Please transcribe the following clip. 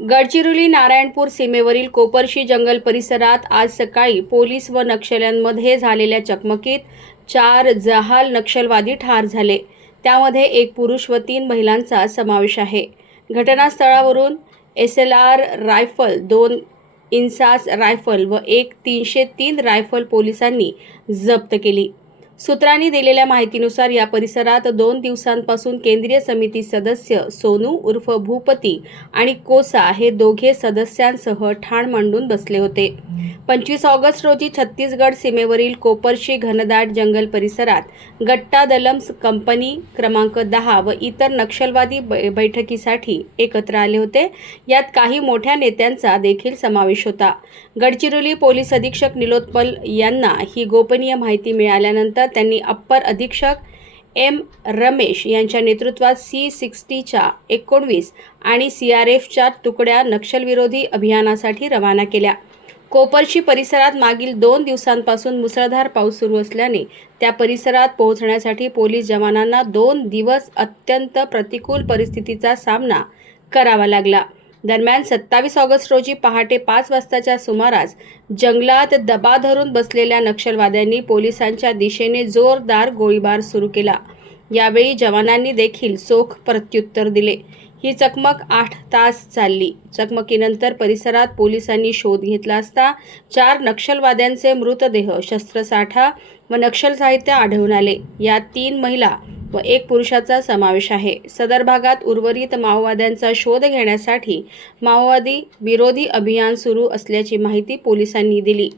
गडचिरोली नारायणपूर सीमेवरील कोपरशी जंगल परिसरात आज सकाळी पोलीस व नक्षल्यांमध्ये झालेल्या चकमकीत चार जहाल नक्षलवादी ठार झाले. त्यामध्ये एक पुरुष व तीन महिलांचा समावेश आहे. घटनास्थळावरून एस एल आर रायफल दोन इन्सास रायफल व एक तीनशे तीन रायफल पोलिसांनी जप्त केली. सूत्रांनी दिलेल्या माहितीनुसार या परिसरात दोन दिवसांपासून केंद्रीय समिती सदस्य सोनू उर्फ भूपती आणि कोसा हे दोघे सदस्यांसह ठाण मांडून बसले होते. पंचवीस ऑगस्ट रोजी छत्तीसगड सीमेवरील कोपरशी घनदाट जंगल परिसरात गट्टा दलम्स कंपनी क्रमांक दहा व इतर नक्षलवादी बै- बैठकीसाठी एकत्र आले होते. यात काही मोठ्या नेत्यांचा देखील समावेश होता. गडचिरोली पोलीस अधीक्षक निलोत्पल यांना ही गोपनीय माहिती मिळाल्यानंतर त्यांनी अप्पर अधीक्षक एम रमेश यांच्या नेतृत्वात सी सिक्स्टीच्या एकोणवीस आणि सी आर एफच्या तुकड्या नक्षलविरोधी अभियानासाठी रवाना केल्या. कोपरशी परिसरात मागील दोन दिवसांपासून मुसळधार पाऊस सुरू असल्याने त्या परिसरात पोहोचण्यासाठी पोलीस जवानांना दोन दिवस अत्यंत प्रतिकूल परिस्थितीचा सामना करावा लागला. दरम्यान सत्तावीस ऑगस्ट रोजी पहाटे पाच वाजताच्या सुमारास जंगलात दबा धरून बसलेल्या नक्षलवाद्यांनी पोलिसांच्या दिशेने जोरदार गोळीबार सुरू केला. यावेळी जवानांनी देखील चोख प्रत्युत्तर दिले. ही चकमक आठ तास चालली. चकमकीनंतर परिसरात पोलिसांनी शोध घेतला असता चार नक्षलवाद्यांचे मृतदेह शस्त्रसाठा व नक्षल साहित्य आढळून आले. यात तीन महिला व एक पुरुषाचा समावेश आहे. सदर भागात उर्वरित माओवाद्यांचा शोध घेण्यासाठी माओवादी विरोधी अभियान सुरू असल्याची माहिती पोलिसांनी दिली.